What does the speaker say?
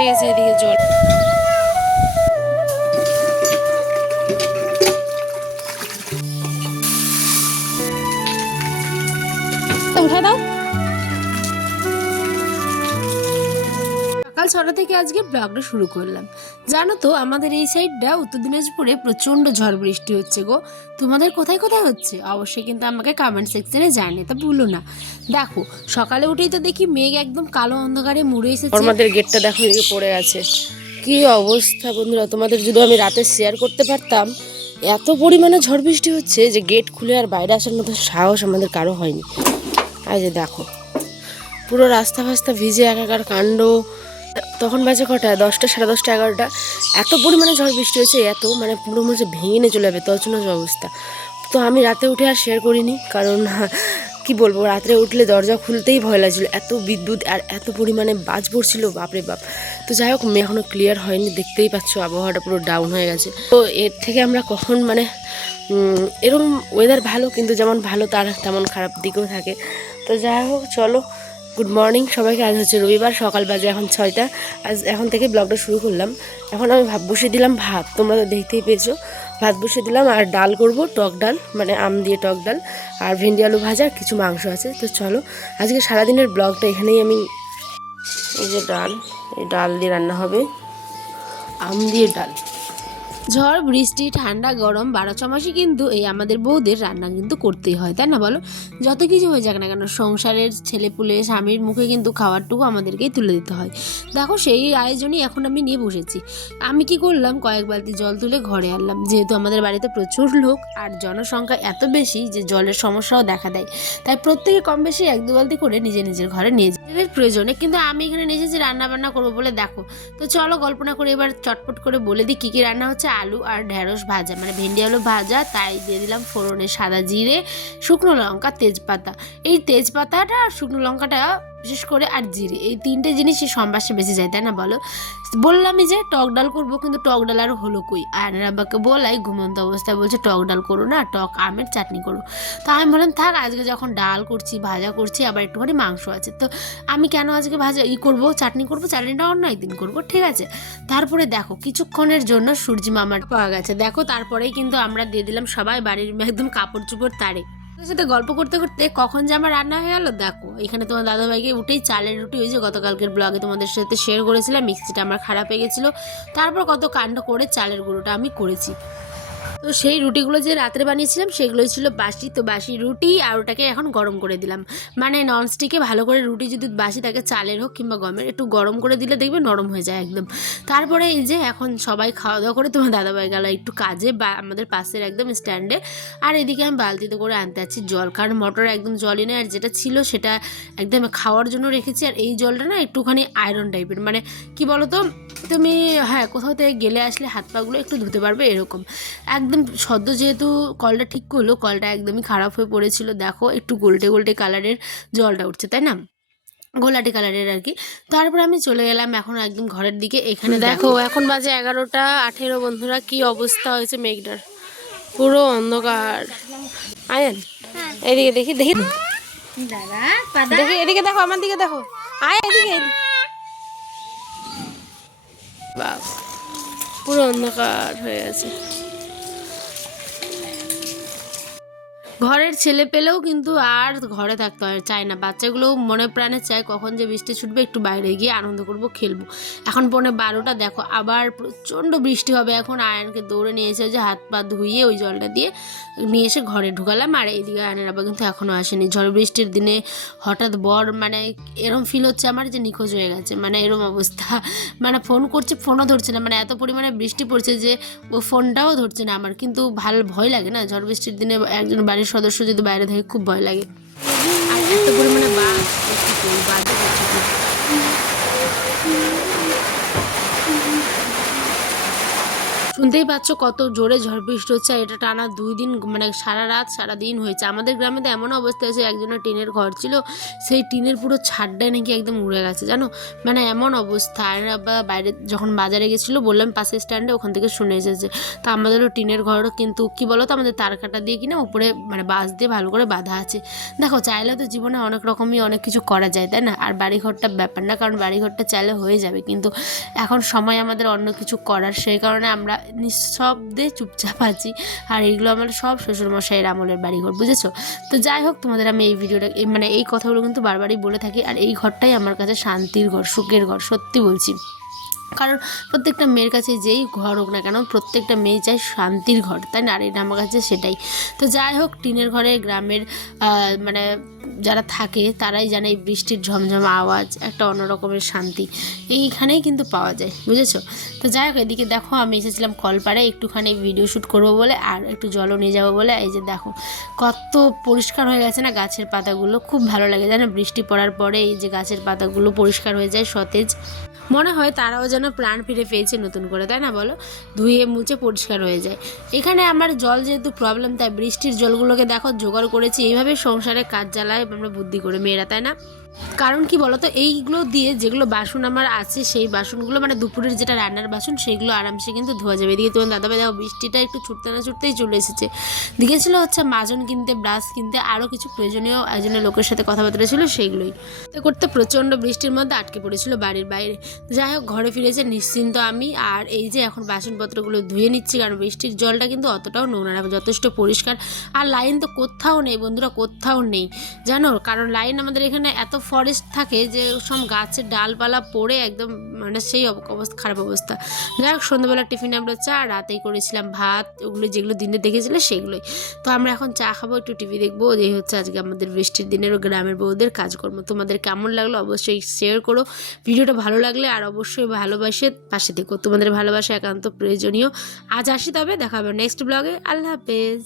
এসে গেছে এদিকে জল। উঠে দাও। সকাল 6টা থেকে আজকে ব্লগটা শুরু করলাম। জানো তো আমাদের এই সাইডটা উত্তর দিনাজপুরে প্রচণ্ড ঝড় বৃষ্টি হচ্ছে গো। তোমাদের কোথায় কোথায় হচ্ছে অবশ্যই কিন্তু আমাকে কমেন্ট সেকশনে জানিয়ে তো ভুলো না। দেখো সকালে উঠেই তো দেখি মেঘ একদম কালো অন্ধকারে মুড়ে এসেছে। আমাদের গেটটা দেখো এদিকে পড়ে আছে, কি অবস্থা বন্ধুরা। তোমাদের যদি আমি রাতে শেয়ার করতে পারতাম, এত পরিমাণে ঝড় বৃষ্টি হচ্ছে যে গেট খুলে আর বাইরে আসার মতো সাহস আমাদের কারো হয়নি। আর যে দেখো পুরো রাস্তা ফাস্তা ভিজে একাকার কাণ্ড। তখন বাজে কটা, 10টা, সাড়ে 10টা, 11টা। এত পরিমাণে ঝড় বৃষ্টি হয়েছে, এত মানে পুরো মনে হচ্ছে ভেঙে নিয়ে চলে যাবে, তছনছ অবস্থা। তো আমি রাতে উঠে আর শেয়ার করিনি, কারণ কি বলবো, রাত্রে উঠলে দরজা খুলতেই ভয় লাগছিলো, এত বিদ্যুৎ আর এত পরিমাণে বাজ পড়ছিল, বাপরে বাপ। তো যাই হোক এখনও ক্লিয়ার হয়নি, দেখতেই পাচ্ছ আবহাওয়াটা পুরো ডাউন হয়ে গেছে। তো এর থেকে আমরা কখন মানে এরকম ওয়েদার ভালো, কিন্তু যেমন ভালো তার তেমন খারাপ দিকও থাকে। তো যাই হোক চলো, গুড মর্নিং সবাইকে। আজ হচ্ছে রবিবার, সকাল বাজে এখন 6টা। আজ এখন থেকে ব্লগটা শুরু করলাম। এখন আমি বসিয়ে দিলাম ভাত, তোমরা তো দেখতেই পেয়েছো। ভাত বসিয়ে দিলাম আর ডাল করব, টক ডাল, মানে আম দিয়ে টক ডাল, আর ভেন্ডি আলু ভাজা, আর কিছু মাংস আছে। তো চলো আজকে সারাদিনের ব্লগটা এখানেই আমি, এই যে ডাল, এই ডাল দিয়ে রান্না হবে, আম দিয়ে ডাল। ঝড় বৃষ্টি ঠান্ডা গরম 12 মাসই কিন্তু এই আমাদের বউদের রান্না কিন্তু করতেই হয়, তাই না বলো? যত কিছু হয়ে যাক না কেন সংসারের ছেলেপুলে স্বামীর মুখে কিন্তু খাবারটুকু আমাদেরকেই তুলে দিতে হয়। দেখো সেই আয়োজনই এখন আমি নিয়ে বসেছি। আমি কি করলাম, কয়েক বালতি জল তুলে ঘরে আনলাম, যেহেতু আমাদের বাড়িতে প্রচুর লোক আর জনসংখ্যা এত বেশি যে জলের সমস্যাও দেখা দেয়। তাই প্রত্যেকে কম বেশি 1-2 বালতি করে নিজের ঘরে নিয়ে যাওয়ার প্রয়োজনে। কিন্তু আমি এখানে নিয়ে এসেছি রান্না বান্না করবো বলে। দেখো তো চলো গল্প না করে এবার চটপট করে বলে দিই কী কী রান্না হচ্ছে। আলু আর ঢেঁড়স ভাজা, মানে ভেন্ডি আলু ভাজা, তাই দিয়ে দিলাম ফোড়নে সাদা জিরে, শুকনো লঙ্কা, তেজপাতা। এই তেজপাতাটা আর শুকনো লঙ্কাটা বিশেষ করে আর জিরে, এই 3টে জিনিসই সম্বাসে বেঁচে যায়, তাই না বলো? বললামই যে টক ডাল করবো, কিন্তু টক ডাল আর হলো কই। আয়নার আব্বাকে বলাই ঘুমন্ত অবস্থায় বলছে টক ডাল করো না, টক আমের চাটনি করো। তো আমি বললাম থাক, আজকে যখন ডাল করছি ভাজা করছি আবার একটুখানি মাংস আছে, তো আমি কেন আজকে ভাজা করবো, চাটনি করবো, চাটনিটা অন্য একদিন করবো, ঠিক আছে। তারপরে দেখো কিছুক্ষণের জন্য সূর্যি মামার পাওয়া গেছে, দেখো তারপরেই কিন্তু আমরা দিয়ে দিলাম সবাই বাড়ির একদম কাপড় চোপড় তারে। সাথে গল্প করতে করতে কখন যে আমার রান্না হয়ে গেল। দেখো এখানে তোমার দাদাভাইকে উঠেই চালের রুটি, ওই যে গতকালকের ব্লগে তোমাদের সাথে শেয়ার করেছিলাম, মিক্সিটা আমার খারাপ হয়ে গেছিলো, তারপর কত কাণ্ড করে চালের গুঁড়োটা আমি করেছি। তো সেই রুটিগুলো যে রাত্রে বানিয়েছিলাম সেগুলোই ছিল বাসি, তো বাসি রুটি আর ওটাকে এখন গরম করে দিলাম। মানে ননস্টিকে ভালো করে রুটি যদি বাসি থাকে, চালের হোক কিংবা গমের, একটু গরম করে দিলে দেখবে নরম হয়ে যায় একদম। তারপরে এই যে এখন সবাই খাওয়া দাওয়া করে তোমার দাদাভাই গেল একটু কাজে, বা আমাদের পাশের একদম স্ট্যান্ডে। আর এদিকে আমি বালতিতে করে আনতে আছি জল, কারণ মোটর একদম জলই নেই, আর যেটা ছিল সেটা একদম খাওয়ার জন্য রেখেছি। আর এই জলটা না একটুখানি আয়রন টাইপের, মানে কি বলতো, তুমি হ্যাঁ কোথাও থেকে গেলে আসলে হাত পাগুলো একটু ধুতে পারবে এরকম। একদম সদ্য যেহেতু কলটা ঠিক করলো, কলটা একদমই খারাপ হয়ে পড়েছিল। দেখো একটু গোল্ডে গোল্ডে কালারের জলটা উঠছে, তাই না, গোলাটি কালারের আর কি। তারপর আমি চলে গেলাম এখন একদম ঘরের দিকে। এখানে দেখো এখন বাজে 11টা 18 বন্ধুরা, কি অবস্থা হয়েছে মেঘটার, পুরো অন্ধকার। আয়েন এদিকে দেখি দেখি দেখি, এদিকে দেখো, আমার দিকে দেখো, আয় এদিকে। বাস পুরো অন্ধকার হয়ে গেছে। ঘরের ছেলে পেলেও কিন্তু আর ঘরে থাকতে হয় চায় না, বাচ্চাগুলো মনে প্রাণে চায় কখন যে বৃষ্টি ছুটবে, একটু বাইরে গিয়ে আনন্দ করব, খেলবো। এখন 11:15, দেখো আবার প্রচণ্ড বৃষ্টি হবে। এখন আয়নকে দৌড়ে নিয়ে এসে যে হাত পা ধুইয়ে ওই জলটা দিয়ে নিয়ে এসে ঘরে ঢুকালাম। আর এইদিকে আয়নের আবার কিন্তু এখনও আসেনি। ঝড় বৃষ্টির দিনে হঠাৎ বর, মানে এরম ফিল হচ্ছে আমার যে নিখোঁজ হয়ে গেছে, মানে এরম অবস্থা। মানে ফোন করছে, ফোনও ধরছে না, মানে এত পরিমাণে বৃষ্টি পড়ছে যে ও ফোনটাও ধরছে না আমার। কিন্তু ভয় লাগে না ঝড় বৃষ্টির দিনে, একজন বাড়ির সদস্য যদি বাইরে থাকে খুব ভয় লাগে। আর এত পরিমাণে বাজ, শুনতেই পাচ্ছ কত জোরে ঝড় বৃষ্টি হচ্ছে, আর এটা টানা 2 দিন, মানে সারা রাত সারা দিন হয়েছে। আমাদের গ্রামে তো এমন অবস্থা হয়েছে, একজনের টিনের ঘর ছিল, সেই টিনের পুরো ছাদটাই নাকি একদম উড়ে গেছে জানো, মানে এমন অবস্থা। আর বাইরে যখন বাজারে গেছিলো বললাম পাশের স্ট্যান্ডে, ওখান থেকে শুনে এসেছে। তো আমাদেরও টিনের ঘরও, কিন্তু কি বলতো আমাদের তার কাটা দিয়ে কিনা উপরে মানে বাঁশ দিয়ে ভালো করে বাঁধা আছে। দেখো চাইলে তো জীবনে অনেক রকমই অনেক কিছু করা যায়, তাই না? আর বাড়িঘরটা ব্যাপার না, কারণ বাড়িঘরটা চাইলে হয়ে যাবে, কিন্তু এখন সময় আমাদের অন্য কিছু করার, সেই কারণে আমরা নিঃশব্দে চুপচাপ আছি। আর এইগুলো আমার সব শ্বশুরমশাইয়ের আমলের বাড়িঘর, বুঝেছো? তো যাই হোক, তোমাদের আমি এই ভিডিওটা মানে এই কথাগুলো কিন্তু বারবারই বলে থাকি, আর এই ঘরটাই আমার কাছে শান্তির ঘর, সুখের ঘর, সত্যি বলছি। কারণ প্রত্যেকটা মেয়ের কাছে যেই ঘর হোক না কেন, প্রত্যেকটা মেয়ে চাই শান্তির ঘর, তাই না? আর এটা আমার কাছে সেটাই। তো যাই হোক, টিনের ঘরে গ্রামের মানে যারা থাকে তারাই জানে এই বৃষ্টির ঝমঝম আওয়াজ একটা অন্যরকমের শান্তি এইখানেই কিন্তু পাওয়া যায়, বুঝেছো? তো যাই হোক, এদিকে দেখো আমি এসেছিলাম কলপাড়ে একটুখানি ভিডিও শ্যুট করবো বলে, আর একটু জলও নিয়ে যাবো বলে। এই যে দেখো কত পরিষ্কার হয়ে গেছে না গাছের পাতাগুলো, খুব ভালো লাগে জানো বৃষ্টি পড়ার পরে এই যে গাছের পাতাগুলো পরিষ্কার হয়ে যায়, সতেজ মনে হয়, তারাও যেন প্রাণ ফিরে পেয়েছে নতুন করে, তাই না বলো? ধুয়ে মুছে পরিষ্কার হয়ে যায়। এখানে আমার জল যেহেতু প্রবলেম, তাই বৃষ্টির জলগুলোকে দেখো জোগাড় করেছি, এইভাবে সংসারে কাজ জ্বালায় আমরা বুদ্ধি করে মেয়েরা, তাই না? কারণ কি বলতো, এইগুলো দিয়ে যেগুলো বাসন আমার আছে, সেই বাসনগুলো মানে দুপুরের যেটা রান্নার বাসন, সেইগুলো আরামসে কিন্তু ধোয়া যাবে। এদিকে তোমার দাদাভাই দেখো বৃষ্টিটা একটু ছুটতে না ছুটতেই চলে এসেছে। দিকেছিল হচ্ছে মাজন কিনতে, ব্রাশ কিনতে, আরও কিছু প্রয়োজনীয় একজনের লোকের সাথে কথাবার্তা ছিল, সেইগুলোই করতে প্রচণ্ড বৃষ্টির মধ্যে আটকে পড়েছিল বাড়ির বাইরে। যাই হোক, ঘরে ফিরেছে নিশ্চিন্ত আমি। আর এই যে এখন বাসনপত্রগুলো ধুয়ে নিচ্ছি, কারণ বৃষ্টির জলটা কিন্তু অতটাও নোংরা না, যথেষ্ট পরিষ্কার। আর লাইন তো কোথাও নেই বন্ধুরা, কোথাও নেই জানো, কারণ লাইন আমাদের এখানে এত ফরেস্ট থাকে যে সব গাছের ডালপালা পড়ে একদম মানে সেই অবস্থা, খারাপ অবস্থা। যাই হোক, সন্ধ্যাবেলা টিফিনে আমরা চা, রাতেই করেছিলাম ভাত, ওগুলো যেগুলো দিনে দেখেছিলে সেগুলোই। তো আমরা এখন চা খাবো, একটু টিভি দেখবো। এই হচ্ছে আজকে আমাদের বৃষ্টির দিনেরও গ্রামের বউদের কাজকর্ম। তোমাদের কেমন লাগলো অবশ্যই শেয়ার করো, ভিডিওটা ভালো লাগলে, আর অবশ্যই ভালোবাসে পাশে থেকো, তোমাদের ভালোবাসা একান্ত প্রয়োজনীয়। আজ আসি, তবে দেখা হবে নেক্সট ব্লগে। আল্লাহ হাফেজ।